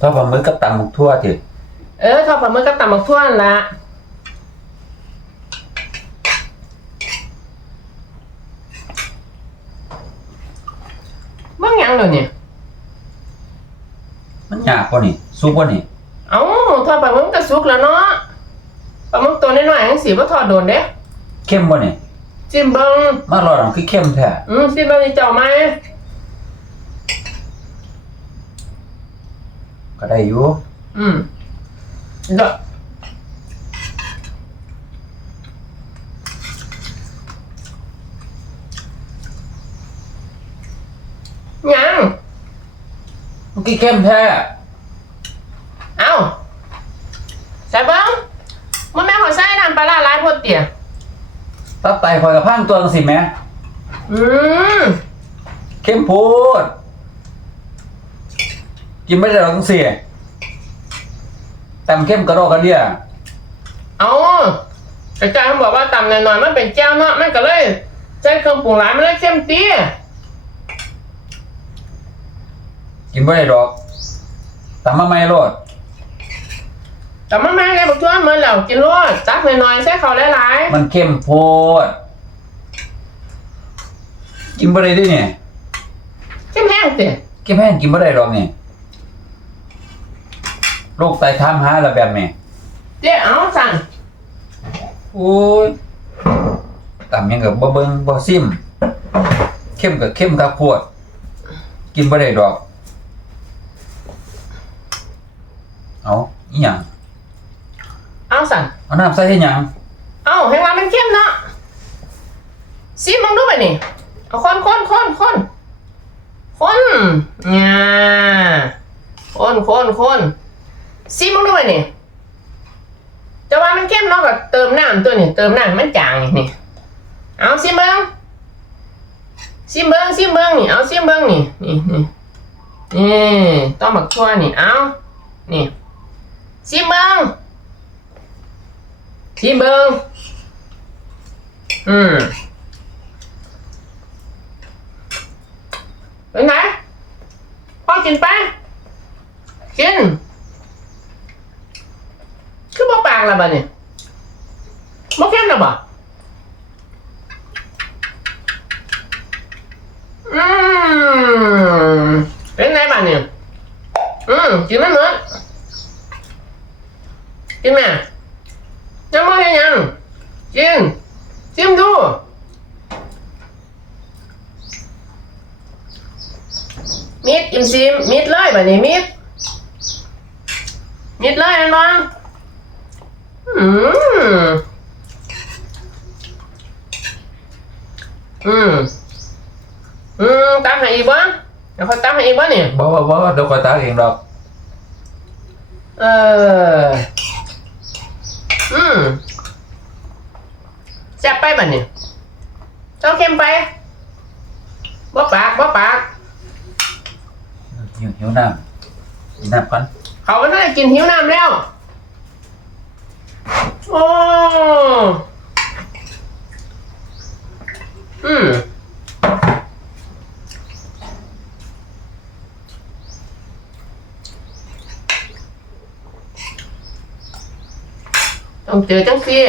ทอดปลาหมึกกับตำหมึกทั่วทีเออทอดปลาหมึกกับตำบักทั่วนั่นละมึงหยังเดี๋ยวนี้มันยากกว่านี่ซุปกว่านี่เอ้าทอดปลาหมึกก็สุกแล้วเนาะปลาหมึกตัวน้อยๆจังสิบ่ทอดโดนเด้เข้มกว่านี่จิ้มเบิ่งมารอดคือเข้มแท้อืมจิ้มเบิ่งสิเจ้าไหม ก็ได้อยู่อืมเด้อหยังมันคือเข้มแท้เอ้าใส่เบิ้งมันแม่ขอใส่น้ำปลาร้าหลายโพดเตี่ยตับไตคอยกับพังตัวจังสิแหม่อืม เข้มโพด กินไม่ได้หรอกจังสิตำเข้มกระโดกกระเดียเอาอาจารย์บอกว่าตำหน่อยๆมันเป็นแก้วเนาะมันก็เลยใส่เครื่องปรุงหลายมันเลยเข้มตีกินไม่ได้ดอกตำมาไม่รอดแต่มันแม่เลยบอกทั่วเหมือนแล้วกินรสจักหน่อยๆใส่เขาหลายมันเข้มโพดกินไม่ได้ด้วยเนี่ยๆเข้มแห้งเตี่ยเข้มแห้งกินไม่ได้หรอกเนี่ย โรคไตทามหาละแบบนี้เตี่ยเอาสั่งโอ้ยตำยังกับบ่เบิงบ่ซิม เข้มกับเข้มกับปวด กินบ่ได้ดอก เอาอีหยังเอาสั่งเอาน้ำใส่ให้หยังเอาให้ว่ามันเข้มเนาะซิมมึงดูไปนี่เอาคนคนคนคนคนเนี่ยคนคนคน ซิมมึงดูไปนี่จะว่ามันเข้มเนาะก็เติมน้ำตัวนี่เติมน้ำมันจางนี่นี่เอาซิมเบิ้งซิมเบิ้งซิมเบิ้งนี่เอาซิมเบิ้งนี่นี่นี่นี่ต้องหมักทั่วนี่เอานี่ซิมเบิ้งชิมเบิงอืมเป็นไงพ่อกินไปกิน คือบ่ปาก และบ่เนี่ยบ่เข้มและบ่อืมเป็นไงบ้านี่อืมกินไม่เหมือนกินไหมยังไม่ให้ยังกินชิมดูมิดอิ่มซิมมิดเลยแบบนี้มิดมิดเลยนะน้องอืมอืมอืมตามให้อีกบ้าง เดี๋ยวเขาตามให้อีกบ้างเนี่ยบ่บ่บ่เดี๋ยวคอยตักเองดอกเอออืมแซ่ โอ้อืมต้องเจอจังซี่